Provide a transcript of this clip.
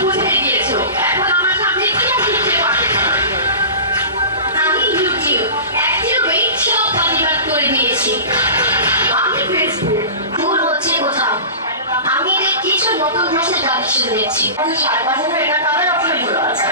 বুঝে গিয়েছো, এখন আমার সামনে কি আর শিখতে পারবে না। আমি ইউটিউব একটিভাবে সব প্রতিবাদ করে দিয়েছি। আমি ফেসবুক ভুল হচ্ছে কোথাও। আমি কিছু নতুন ভাষায় গান শুনেছি। 4-5 হাজার এটা কাদের অপশন গুলো আছে।